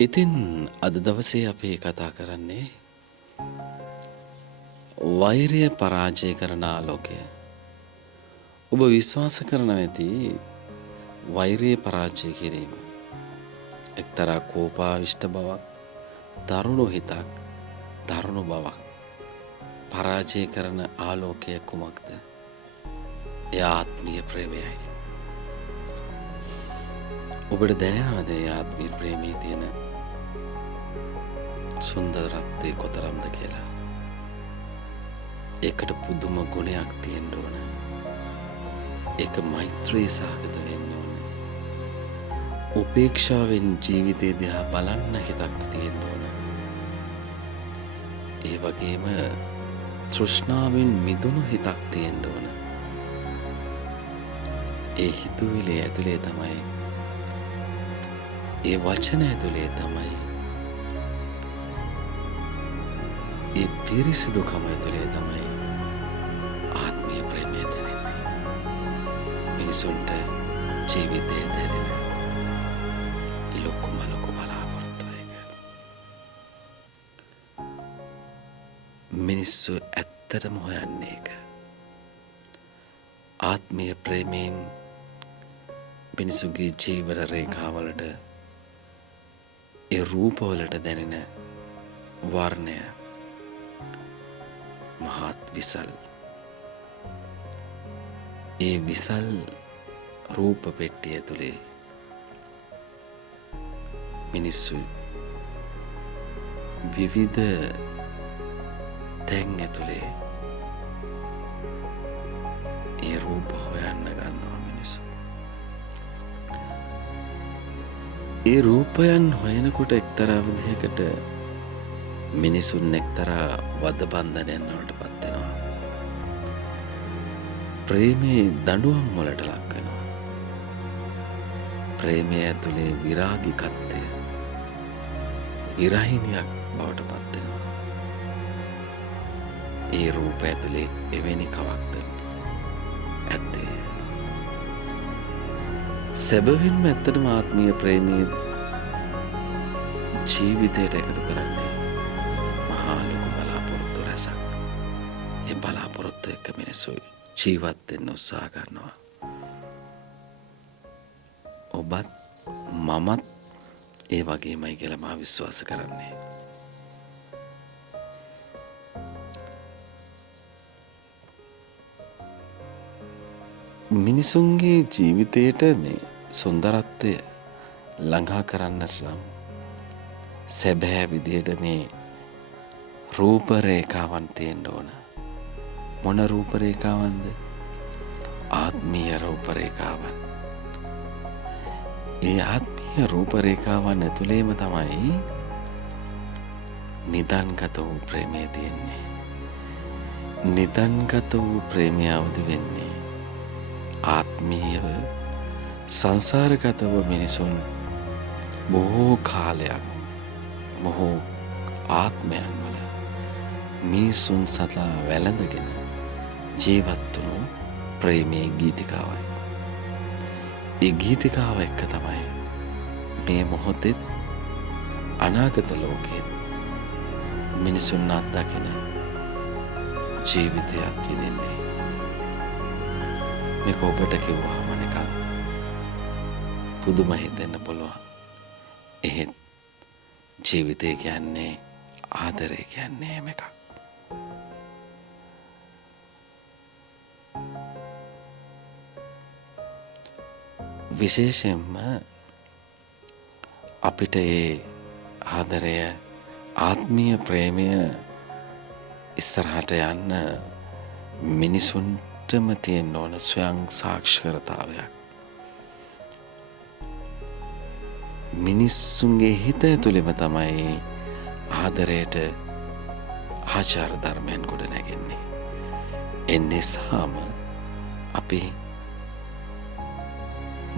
ඉතින් අද දවසේ අපි කතා කරන්නේ වෛරය පරාජය කරන ආලෝකය. ඔබ විශ්වාස කරනවා ඇති වෛරය පරාජය කිරීම එක්තරා කෝපාවිෂ්ඨ බවක්, දරුණු හිතක්, දරුණු බවක් පරාජය කරන ආලෝකය කුමක්ද? ඒ ආත්මීය ප්‍රේමයයි. ඔබට දැනෙනවද ඒ ආත්මීය ප්‍රේමයේ තියෙන සුන්දරත්වය කොතරම්ද කියලා? ඒකට පුදුම ගුණයක් තියෙන්න ඕන. ඒක මෛත්‍රී සහගත වෙන්න ඕන. උපේක්ෂාවෙන් ජීවිතය දිහා බලන්න හිතක් තියෙන්න ඕන. ඒ වගේම තෘෂ්ණාවෙන් මිදුණු හිතක් තියෙන්න ඕන. ඒ හිතුවිලි ඇතුලේ තමයි, ඒ වචන ඇතුලේ තමයි, ඒ පිරිසිදුකම ඇතුලේ තමයි ආත්මීය ප්‍රේමය දැනෙන්නේ. මිනිසුන්ට ජීවිතය දැනෙන ලොකුම ලොකු බලාපොරොත්තු එක. මිනිස්සු ඇත්තටම හොයන්නේ ඒක. ආත්මීය ප්‍රේමයෙන් මිනිසුගේ ජීවන රේඛාවලට, ඒ රූපවලට දැනෙන වර්ණය මහත් විසල්. ඒ විසල් රූප පෙට්ටිය ඇතුලේ මිනිස්සු විවිධ තැන් ඇතුලේ ඒ රූප හොයන්න ගන්නවා මිනිස්සු. ඒ රූපයන් හොයනකොට එක්තරා විදිහකට මිනිසුන් එක්තරා වද බන්ධනයන් වලට පත් වෙනවා. ප්‍රේමයේ දඬුවම් වලට ලක් වෙනවා. ප්‍රේමය ඇතුලේ විරාගිකත්වය විරහිනියක් බවට පත් වෙනවා. ඒ රූප ඇතුලේ එවැනි කවක්ද ඇත්තේ? සැබවින්ම ඇත්තටම ආත්මීය ප්‍රේමයේ ජීවිතයට එකතු කරන්නේ මහා ලොකු බලාපොරොත්තු රැසක්. ඒ බලාපොරොත්තු එක්ක මිනිස්සු ජීවත් වෙන්න උත්සාහ කරනවා. ඔබත් මමත් ඒ වගේමයි කියලා මා විශ්වාස කරන්නේ. මිනිසුන්ගේ ජීවිතයට මේ සුන්දරත්වය ළඟා කරන්නට නම් සැබෑ විදියට මේ රූප රේඛාවන් තියෙන්න ඕන. මොන රූප රේඛාවන්ද? ආත්මීය රූප රේඛාවන්. ඒ ආත්මීය රූප රේඛාවන් ඇතුළේම තමයි නිදන්ගත වූ ප්‍රේමය තියෙන්නේ. නිදන්ගත වූ ප්‍රේමය අවදි වෙන්නේ ආත්මීයව සංසාරගතව මිනිසුන් බොහෝ කාලයක්, බොහෝ ආත්මයන් වල මිනිසුන් සතා වැළඳගෙන ජීවත් වුණු ප්‍රේමයේ ගීතිකාවයි. ඒ ගීතිකාව එක්ක තමයි මේ මොහොතේ අනාගත ලෝකයේ මිනිසුන් අත්දකින ජීවිතයක් විඳින්නේ. මේක ඔබට කිව්වහම නිකන් පුදුම හිතෙන්න පුළුවන්. එහෙත් ජීවිතය කියන්නේ, ආදරය කියන්නේ එහෙම එකක්. විශේෂයෙන්ම අපිට ඒ ආදරය, ආත්මීය ප්‍රේමය ඉස්සරහට යන්න මිනිසුන්ටම තියෙන්න ඕන ස්වයං සාක්ෂරතාවයක්. මිනිස්සුන්ගේ හිත ඇතුළෙම තමයි ආදරයට ආචාර ධර්මයන් ගොඩ නැගෙන්නේ. එනිසාම අපි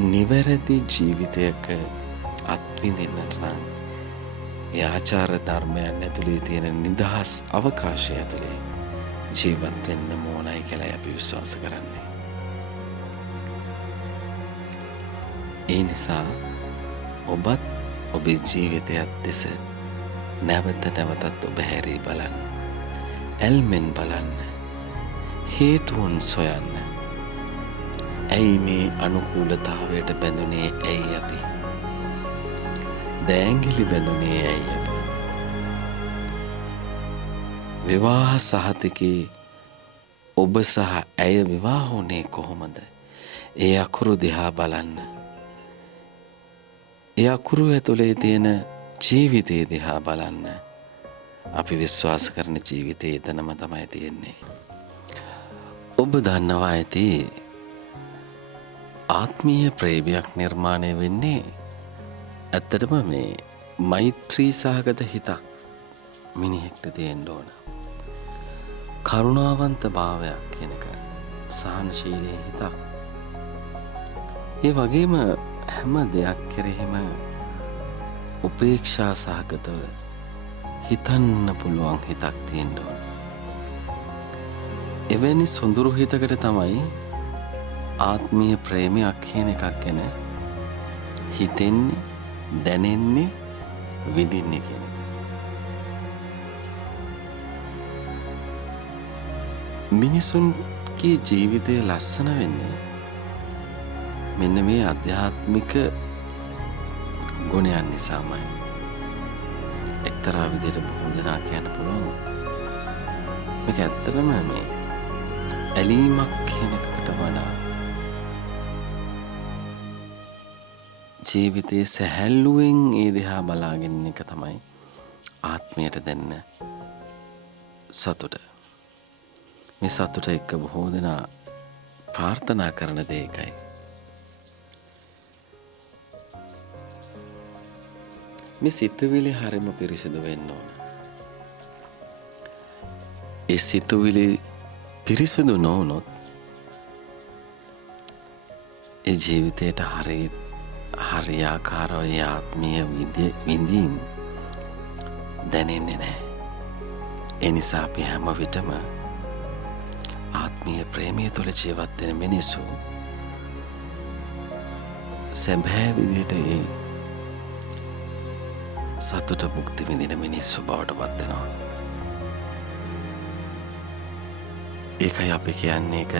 නිවැරදි ජීවිතයක අත්විඳින්නට නම් ඒ ආචාර ධර්මයන් ඇතුලේ තියෙන නිදහස් අවකාශය ඇතුලේ ජීවත් වෙන්න ඕනයි කියලා අපි විශ්වාස කරන්නේ. ඒ නිසා ඔබත් ඔබේ ජීවිතයත් දෙස නැවත නැවතත් ඔබ හැරී බලන්න. ඇල්මෙන් බලන්න. හේතුන් සොයන්න. ඇයි මේ අනුකූලතාවයට බැඳුනේ ඇයි අපි? දෑංගිලි බැඳුනේ ඇයි අපි? විවාහ සහතිකේ ඔබ සහ ඇය විවාහ වුණේ කොහොමද? ඒ අකුරු දිහා බලන්න. ඒ අකුරු ඇතුලේ තියෙන ජීවිතය දිහා බලන්න. අපි විශ්වාස කරන ජීවිතය එතනම තමයි තියෙන්නේ. ඔබ දන්නවා ඇති ආත්මීය ප්‍රේමයක් නිර්මාණය වෙන්නේ ඇත්තටම මේ මෛත්‍රී සහගත හිතක් මිනිහෙක්ට තියෙන්න ඕන. කරුණාවන්ත භාවයක් කියන එක, සහනශීලී හිතක්. ඒ වගේම හැම දෙයක් කෙරෙහිම උපේක්ෂා සහගතව හිතන්න පුළුවන් හිතක් තියෙන්න ඕන. එවැනි සොඳුරු හිතකට තමයි ආත්මීය ප්‍රේමයක් කියන එකක් ගැන හිතෙන්නේ, දැනෙන්නේ, විඳින්නේ කියන එක. මිනිසුන්ගේ ජීවිතය ලස්සන වෙන්නේ මෙන්න මේ අධ්‍යාත්මික ගුණයන් නිසාමයි. එක්තරා විදිහට බොහෝ දෙනා කියන්න පුළුවන් මේක ඇත්තටම මේ ඇලීමක් කියන එකකට වඩා ජීවිතයේ සැහැල්ලුවෙන් ඒ දිහා බලාගෙන එක තමයි ආත්මයට දෙන්න සතුට. මේ සතුට එක්ක බොහෝ දෙනා ප්‍රාර්ථනා කරන දේ එකයි. මේ සිතුවිලි හරිම පිරිසිදු වෙන්න ඕන. ඒ සිතුවිලි පිරිසිදු නොවුනොත් ඒ ජීවිතයට හරියාකාරව ආත්මීය විඳීම් දැනෙන්නේ නැහැ. ඒ නිසා අපි හැම විටම ආත්මීය ප්‍රේමය තුළ ජීවත් වෙන මිනිස්සු සැබෑ විදිහට ඒ සතුට භුක්ති විඳින මිනිස්සු බවට පත් වෙනවා. ඒකයි අපි කියන්නේ ඒක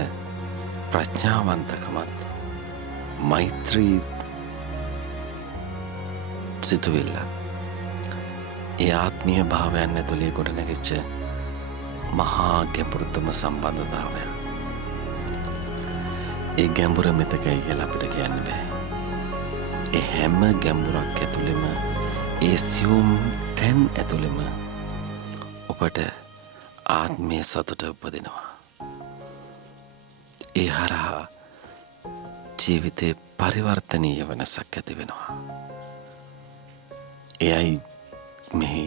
ප්‍රඥාවන්තකමත් මෛත්‍රී සිතුවිල්ල. ඒ ආත්මීය භාවයන් ඇතුලේ ගොඩනැගිච්ච මහා ගැඹුරුතම සම්බන්ධතාවය. ඒ ගැඹුර මෙතකයි කියලා අපිට කියන්න බෑ. ඒ හැම ගැඹුරක් ඇතුළෙම ඒ සියුම් තැන් ඇතුළෙම ඔබට ආත්මීය සතුට උපදිනවා. ඒ හරහා ජීවිතේ පරිවර්තනීය වෙනසක් ඇති වෙනවා. එයයි මෙහි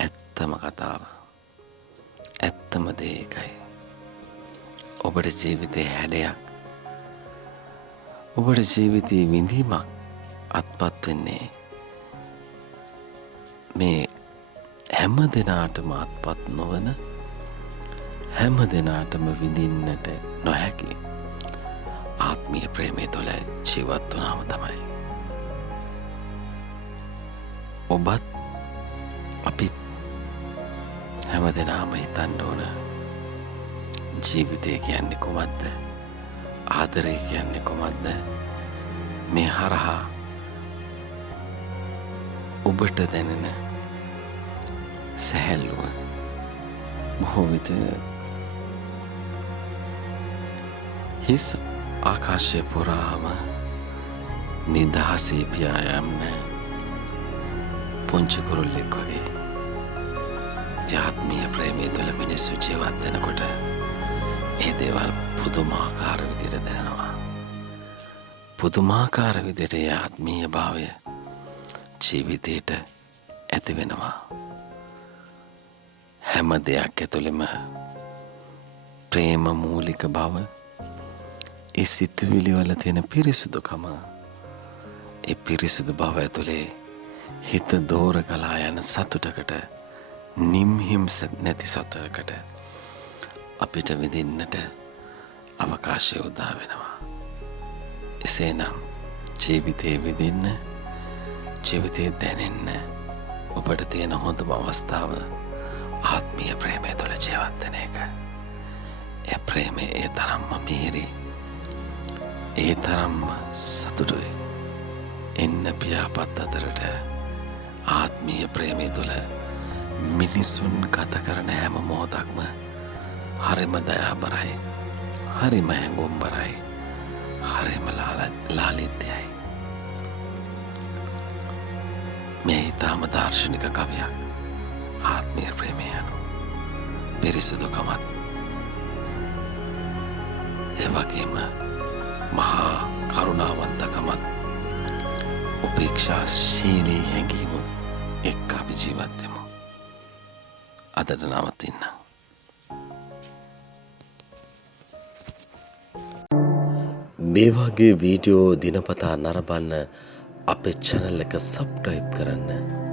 ඇත්තම කතාව. ඇත්තම දේ ඒකයි. ඔබට ජීවිතේ හැඩයක්, ඔබට ජීවිතේ විඳීමක් අත්පත් වෙන්නේ මේ හැම දෙනාටම අත්පත් නොවන, හැම දෙනාටම විඳින්නට නොහැකි ආත්මීය ප්‍රේමය තුළ ජීවත් වුණාම තමයි. ඔබත් අපිත් හැම දෙනාම හිතන්න ඕන ජීවිතය කියන්නේ කොහොමද? ආදරය කියන්නේ කොහොමද? මේ හරහා ඔබට දැනෙන සැහැල්ලුව බොහෝ විට හිස් ආකාශය පුරාම නිදහසේ පියා යන්න පුංචි කුරුල්ලෙක් වගේ. ආත්මීය ප්‍රේමය තුළ මිනිස්සු ජීවත් වෙනකොට ඒ දේවල් පුදුමාකාර විදිහට දැනෙනවා. පුදුමාකාර විදිහට ඒ ආත්මීය භාවය ජීවිතයට ඇති වෙනවා. හැම දෙයක් ඇතුළෙම ප්‍රේම මූලික බව, ඒ සිතුවිලි වල තියෙන පිරිසුදුකම, ඒ පිරිසුදු බව ඇතුලේ හිත දෝරගලා යන සතුටකට, නිම්හිම්ස නැති සතුටකට අපිට විඳින්නට අවකාශය උදා වෙනවා. එසේනම් ජීවිතේ විඳින්න, ජීවිතයේ දැනෙන්න ඔබට තියෙන හොඳම අවස්ථාව ආත්මීය ප්‍රේමය තුළ ජීවත් වෙන එක. ඒ ප්‍රේමය ඒ තරම්ම මිහිරි, ඒ තරම්ම සතුටුයි. එන්න පියාපත් අතරට ආත්මීය ප්‍රේමය තුළ මිනිසුන් ගත කරන හැම මොහොතක්ම හරිම දයාබරයි, හරිම හැඟුම්බරයි, හරිම ලාලිත්‍යයි. මේ ඉතාම දාර්ශනික කවියක් ආත්මීය ප්‍රේමය යනු. පිරිසුදුකමත් ඒ වගේම මහා කරුණාවන්තකමත් උපේක්ෂාශීලී හැඟීමුත් එක්ක අපි ජීවත් වෙමු. අදට නවතින්න. මේ වගේ වීඩියෝ දිනපතා නරඹන්න අපේ channel එක subscribe කරන්න.